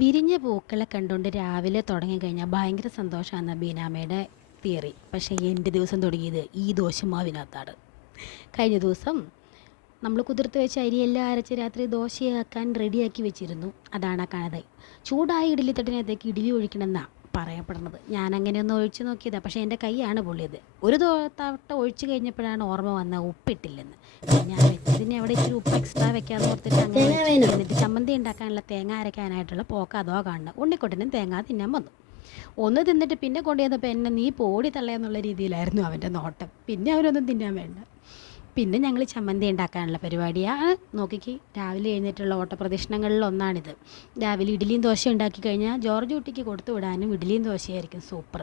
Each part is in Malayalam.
വിരിഞ്ഞ പൂക്കളെ കണ്ടുകൊണ്ട് രാവിലെ തുടങ്ങി തുടങ്ങിക്കഴിഞ്ഞാൽ ഭയങ്കര സന്തോഷമാണ് ബീനാമയുടെ തിയറി. പക്ഷേ എന്റെ ദിവസം തുടങ്ങിയത് ഈ ദോശമാവിനകത്താണ്. കഴിഞ്ഞ ദിവസം നമ്മൾ കുതിർത്ത് വെച്ച അരിയെല്ലാം അരച്ച് രാത്രി ദോശയാക്കാൻ റെഡിയാക്കി വെച്ചിരുന്നു. അതാണ് ആ കാണുന്നത്. ചൂടായ ഇഡ്ഡലി തട്ടിനകത്തേക്ക് ഇഡ്ഡലി ഒഴിക്കണമെന്നാണ് പറയപ്പെടുന്നത്. ഞാൻ ഒന്ന് ഒഴിച്ച് നോക്കിയതാണ് പക്ഷേ എന്റെ കൈയാണ് പൊള്ളിയത്. ഒരു തവട്ട ഒഴിച്ചു കഴിഞ്ഞപ്പോഴാണ് ഓർമ്മ വന്ന ഉപ്പിട്ടില്ലെന്ന്. ഞാൻ വെച്ചതിന് അവിടെ ഇച്ചിരി ഉപ്പ് എക്സ്ട്രാ വെക്കാന്ന് ഓർത്തിട്ട് അങ്ങനെ എന്നിട്ട് ചമ്മന്തി ഉണ്ടാക്കാനുള്ള തേങ്ങ അരയ്ക്കാനായിട്ടുള്ള പോക്ക അതോ കാണുന്നത് ഉണ്ണിക്കൊട്ടിനും തേങ്ങ തിന്നാൻ വന്നു. ഒന്ന് തിന്നിട്ട് പിന്നെ കൊണ്ടുവന്നപ്പോൾ എന്നെ നീ പോടി തള്ളയെന്നുള്ള രീതിയിലായിരുന്നു അവന്റെ നോട്ടം. പിന്നെ അവനൊന്നും തിന്നാൻ വേണ്ട. പിന്നെ ഞങ്ങൾ ചമ്മന്തി ഉണ്ടാക്കാനുള്ള പരിപാടിയാണ് നോക്കിക്ക് രാവിലെ എഴുന്നേറ്റുള്ള ഓട്ടപ്രദക്ഷിണങ്ങളിൽ ഒന്നാണിത്. രാവിലെ ഇഡ്ഡലിയും ദോശ ഉണ്ടാക്കി കഴിഞ്ഞാൽ ജോർജ് കുട്ടിക്ക് കൊടുത്തു വിടാനും ഇഡ്ഡലിയും ദോശയായിരിക്കും സൂപ്പർ.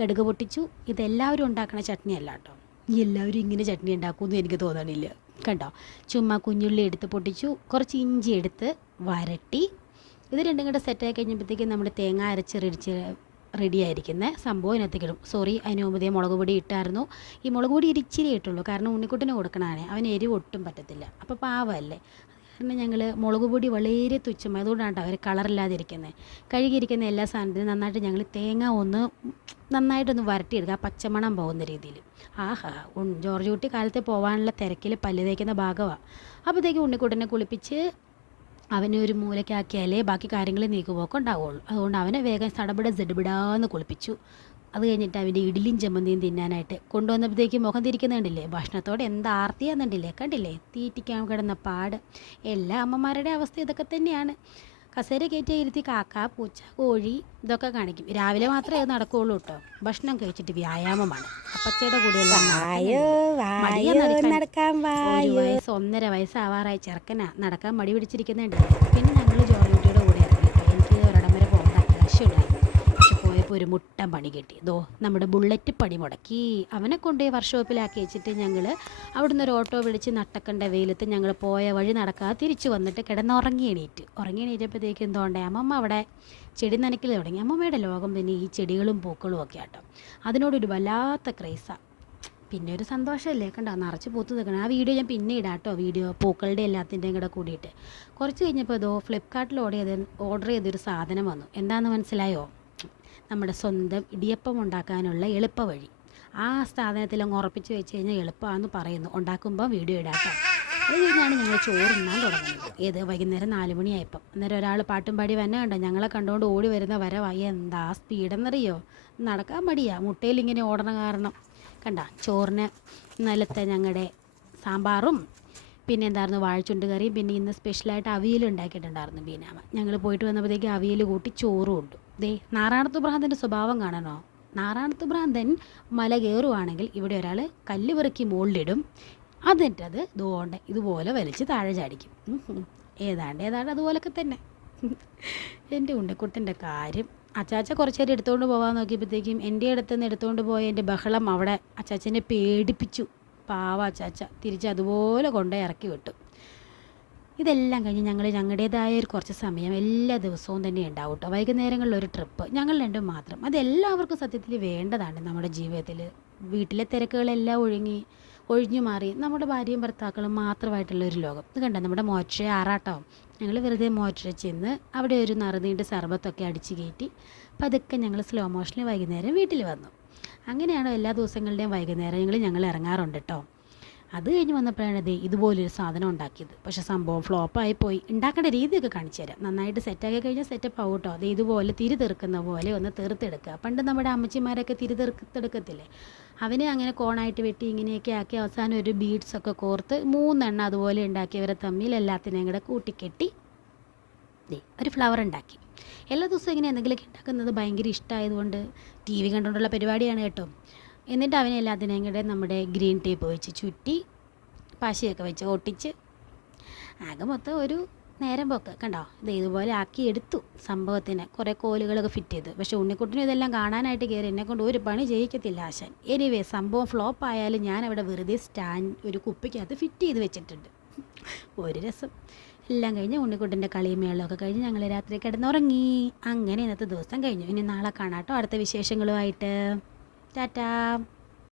കടുക് പൊട്ടിച്ചു. ഇതെല്ലാവരും ഉണ്ടാക്കണ ചട്നിയല്ല കേട്ടോ. എല്ലാവരും ഇങ്ങനെ ചട്നി ഉണ്ടാക്കുമെന്ന് എനിക്ക് തോന്നണില്ല. കണ്ടോ? ചുമ്മാ കുഞ്ഞുള്ളി എടുത്ത് പൊട്ടിച്ചു. കുറച്ച് ഇഞ്ചി എടുത്ത് വരട്ടി. ഇത് രണ്ടും കൂടെ സെറ്റായി കഴിഞ്ഞപ്പോഴത്തേക്കും നമ്മൾ തേങ്ങ അരച്ച് റെഡിച്ച് റെഡി ആയിരിക്കുന്ന സംഭവം ഇതിനകത്തേക്ക് സോറി അതിന് മുമ്പ് മുളക് പൊടി ഇട്ടായിരുന്നു. ഈ മുളക് പൊടി ഇരിച്ചിരി ഇട്ടുള്ളൂ. കാരണം ഉണ്ണിക്കുട്ടിന് കൊടുക്കണതാണ് അവന് എരിവ് ഒട്ടും പറ്റത്തില്ല. അപ്പോൾ പാവമല്ലേ? കാരണം ഞങ്ങൾ മുളക് പൊടി വളരെ തുച്ഛമായി അതുകൊണ്ടാണ് കേട്ടോ അവർ കളറില്ലാതിരിക്കുന്നത് കഴുകിയിരിക്കുന്ന എല്ലാ സാധനത്തിനും നന്നായിട്ട് ഞങ്ങൾ തേങ്ങ ഒന്ന് നന്നായിട്ടൊന്ന് വരട്ടിയെടുക്കുക. ആ പച്ചമണം പോകുന്ന രീതിയിൽ. ആഹാ ജോർജ് കുട്ടി കാലത്തെ പോകാനുള്ള തിരക്കിൽ പല്ല് തേക്കുന്ന ഭാഗമാണ് അപ്പോഴത്തേക്ക് ഉണ്ണിക്കുട്ടനെ കുളിപ്പിച്ച് അവനെ ഒരു മൂലക്കാക്കിയാലേ ബാക്കി കാര്യങ്ങൾ നീക്കുപോക്കം ഉണ്ടാവുള്ളൂ. അതുകൊണ്ട് അവനെ വേഗം സടപിട ജഡബിടാന്ന് കുളിപ്പിച്ചു. അത് കഴിഞ്ഞിട്ട് അവന്റെ ഇഡ്ഡലിയും ചമ്മന്തിയും തിന്നാനായിട്ട് കൊണ്ടുവന്നപ്പോഴത്തേക്ക് മുഖം തിരിക്കുന്ന കണ്ടില്ലേ ഭക്ഷണത്തോടെ എന്താ ആർത്തിയാന്നുണ്ടില്ലേ കണ്ടില്ലേ തീറ്റിക്കാൻ കിടന്ന പാട്. എല്ലാ അമ്മമാരുടെ അവസ്ഥ ഇതൊക്കെ തന്നെയാണ്. കസേര കയറ്റി ഇരുത്തി കാക്ക പൂച്ച കോഴി ഇതൊക്കെ കാണിക്കും. രാവിലെ മാത്രമേ നടക്കുള്ളൂ നടക്കുകയുള്ളൂ കേട്ടോ. ഭക്ഷണം കഴിച്ചിട്ട് വ്യായാമമാണ്. അപ്പച്ചയുടെ കൂടെയുള്ള ഒരു വയസ്സ് ഒന്നര വയസ്സാവാറായി ചെറുക്കനാ നടക്കാൻ മടി പിടിച്ചിരിക്കുന്നുണ്ട്. പിന്നെ ഞങ്ങൾ ജോലിയുടെ ഒരു മുട്ടൻ പണി കിട്ടി. ദോ നമ്മുടെ ബുള്ളറ്റ് പണി മുടക്കി. അവനെ കൊണ്ടുപോയി വർക്ക്ഷോപ്പിലാക്കി വെച്ചിട്ട് ഞങ്ങൾ അവിടുന്ന് ഒരു ഓട്ടോ വിളിച്ച് നട്ടക്കണ്ട വെയിലത്ത് ഞങ്ങൾ പോയ വഴി നടക്കാതെ തിരിച്ചു വന്നിട്ട് കിടന്നുറങ്ങി എണീറ്റ്. ഉറങ്ങി എണീറ്റപ്പോഴത്തേക്ക് എന്തോണ്ടേ അമ്മമ്മ അവിടെ ചെടി നനയ്ക്കൽ തുടങ്ങി. അമ്മമ്മയുടെ ലോകം പിന്നെ ഈ ചെടികളും പൂക്കളും ഒക്കെ ആട്ടോ. അതിനോടൊരു വല്ലാത്ത ക്രൈസാണ് പിന്നെ ഒരു സന്തോഷമല്ലേ കണ്ടോ നിറച്ച് പൂത്ത് നിൽക്കണം. ആ വീഡിയോ ഞാൻ പിന്നെ ഇടാം കേട്ടോ വീഡിയോ. പൂക്കളുടെ എല്ലാത്തിന്റെയും കൂടെ കൂടിയിട്ട്. കുറച്ച് കഴിഞ്ഞപ്പോൾ ഇതോ ഫ്ലിപ്കാർട്ടിൽ ഓർഡർ ചെയ്ത് ഓർഡർ ചെയ്തൊരു സാധനം വന്നു. എന്താണെന്ന് മനസ്സിലായോ? നമ്മുടെ സ്വന്തം ഇടിയപ്പം ഉണ്ടാക്കാനുള്ള എളുപ്പ വഴി ആ സാധനത്തിൽ അങ്ങ് ഉറപ്പിച്ച് വെച്ച് കഴിഞ്ഞാൽ എളുപ്പമാണെന്ന് പറയുന്നു. ഉണ്ടാക്കുമ്പോൾ വീഡിയോ ഇടാട്ടോ അത് കഴിഞ്ഞാണ് ഞങ്ങൾ ചോറുണ്ണാൻ തുടങ്ങുന്നത്. ഏത് വൈകുന്നേരം നാല് മണിയായപ്പം. അന്നേരം ഒരാൾ പാട്ടും പാടി വന്നെ കണ്ടോ? ഞങ്ങളെ കണ്ടുകൊണ്ട് ഓടി വരുന്ന വരവായി എന്താ സ്പീഡെന്നറിയോ? നടക്കാൻ മടിയാ. മുട്ടയിൽ ഇങ്ങനെ ഓടണ കാരണം. കണ്ട ചോറിന് നിലത്തെ ഞങ്ങളുടെ സാമ്പാറും പിന്നെ എന്തായിരുന്നു? വാഴച്ചുണ്ട് കറിയും. പിന്നെ ഇന്ന് സ്പെഷ്യലായിട്ട് അവിയൽ ഉണ്ടാക്കിയിട്ടുണ്ടായിരുന്നു ബീനാമ ഞങ്ങൾ പോയിട്ട് വന്നപ്പോഴത്തേക്ക് അവിയൽ കൂട്ടി ചോറും ഉണ്ട് ദേ നാറാണത്ത് ഭ്രാന്തന്റെ സ്വഭാവം കാണണോ? നാറാണത്ത് ഭ്രാന്തൻ മല കയറുവാണെങ്കിൽ ഇവിടെ ഒരാൾ കല്ല് പെറുക്കി മുകളിലിടും. എന്നിട്ടത് ഇതുകൊണ്ട് ഇതുപോലെ വലിച്ച് താഴെ ചാടിക്കും. ഏതാണ്ട് ഏതാണ്ട് അതുപോലൊക്കെ തന്നെ. എന്റെ ഉണ്ണിക്കുട്ടിന്റെ കാര്യം. അച്ചാച്ച കുറച്ച് നേരം എടുത്തുകൊണ്ട് പോകാൻ നോക്കിയപ്പോഴത്തേക്കും എന്റെ അടുത്ത് നിന്ന് എടുത്തുകൊണ്ട് പോയ എന്റെ ബഹളം അവിടെ അച്ചാച്ചനെ പേടിപ്പിച്ചു. പാവ അച്ചാച്ച. തിരിച്ച് അതുപോലെ കൊണ്ട് ഇറക്കി വിട്ടു. ഇതെല്ലാം കഴിഞ്ഞ് ഞങ്ങൾ ഞങ്ങളുടേതായ ഒരു കുറച്ച് സമയം എല്ലാ ദിവസവും തന്നെ ഉണ്ടാവും കേട്ടോ വൈകുന്നേരങ്ങളിൽ ഒരു ട്രിപ്പ് ഞങ്ങൾ രണ്ടും മാത്രം. അതെല്ലാവർക്കും സത്യത്തിൽ വേണ്ടതാണ് നമ്മുടെ ജീവിതത്തിൽ വീട്ടിലെ തിരക്കുകളെല്ലാം ഒഴുങ്ങി ഒഴിഞ്ഞു മാറി നമ്മുടെ ഭാര്യയും ഭർത്താക്കളും മാത്രമായിട്ടുള്ള ഒരു ലോകം. ഇത് കണ്ടോ? നമ്മുടെ മോറ്റ ആറാട്ടോ. ഞങ്ങൾ വെറുതെ മോറ്റ ചെന്ന് അവിടെ ഒരു നറുനീണ്ട സർബത്തൊക്കെ അടിച്ചു കയറ്റി പതുക്കെ ഞങ്ങൾ സ്ലോ മോഷനിൽ വൈകുന്നേരം വീട്ടിൽ വന്നു. അങ്ങനെയാണോ എല്ലാ ദിവസങ്ങളുടെയും വൈകുന്നേരങ്ങളിൽ ഞങ്ങൾ ഇറങ്ങാറുണ്ട് കേട്ടോ അത് കഴിഞ്ഞ് വന്നപ്പോഴാണ് ദേ ഇതുപോലൊരു സാധനം ഉണ്ടാക്കിയത്. പക്ഷേ സംഭവം ഫ്ലോപ്പായി പോയി. ഉണ്ടാക്കേണ്ട രീതിയൊക്കെ കാണിച്ചു തരാം. നന്നായിട്ട് സെറ്റാക്കി കഴിഞ്ഞാൽ സെറ്റപ്പ് ആവും കേട്ടോ അത് ഇതുപോലെ തിരി തീർക്കുന്ന പോലെ ഒന്ന് തീർത്തെടുക്കുക പണ്ട് നമ്മുടെ അമ്മച്ചിമാരൊക്കെ തിരി തീർത്തെടുക്കത്തില്ലേ അവനെ അങ്ങനെ കോണായിട്ട് വെട്ടി ഇങ്ങനെയൊക്കെ ആക്കി അവസാനം ഒരു ബീഡ്സ് ഒക്കെ കോർത്ത് മൂന്നെണ്ണം അതുപോലെ ഉണ്ടാക്കിയവരെ തമ്മിൽ എല്ലാത്തിനെയും കൂടെ കൂട്ടിക്കെട്ടി ഒരു ഫ്ലവർ ഉണ്ടാക്കി. എല്ലാ ദിവസവും ഇങ്ങനെ എന്തെങ്കിലുമൊക്കെ ഉണ്ടാക്കുന്നത് ഭയങ്കര ഇഷ്ടമായതുകൊണ്ട് ടി വി കണ്ടുകൊണ്ടുള്ള പരിപാടിയാണ് കേട്ടോ. എന്നിട്ട് അവനെ എല്ലാത്തിനെയും കൂടെ നമ്മുടെ ഗ്രീൻ ടേപ്പ് വെച്ച് ചുറ്റി പശയൊക്കെ വെച്ച് ഒട്ടിച്ച് ആകെ മൊത്തം ഒരു നേരം പോക്ക്. കണ്ടോ? ഇത് ഇതുപോലെ ആക്കി എടുത്തു സംഭവത്തിന്. കുറേ കോലുകളൊക്കെ ഫിറ്റ് ചെയ്തു. പക്ഷേ ഉണ്ണിക്കുട്ടിനും ഇതെല്ലാം കാണാനായിട്ട് കയറി എന്നെ കൊണ്ട് ഒരു പണി ചെയ്യിക്കത്തില്ല ആശാൻ. എനിവേ സംഭവം ഫ്ലോപ്പ് ആയാലും ഞാൻ അവിടെ വെറുതെ സ്റ്റാൻഡ് ഒരു കുപ്പിക്കകത്ത് ഫിറ്റ് ചെയ്ത് വെച്ചിട്ടുണ്ട്. ഒരു രസം. എല്ലാം കഴിഞ്ഞ് ഉണ്ണിക്കുട്ടിന്റെ കളിയും മേളമൊക്കെ കഴിഞ്ഞ് ഞങ്ങൾ രാത്രി കിടന്നുറങ്ങി. അങ്ങനെ ഇന്നത്തെ ദിവസം കഴിഞ്ഞു. ഇനി നാളെ കാണാട്ടോ. അടുത്ത വിശേഷങ്ങളുമായിട്ട്. টাটা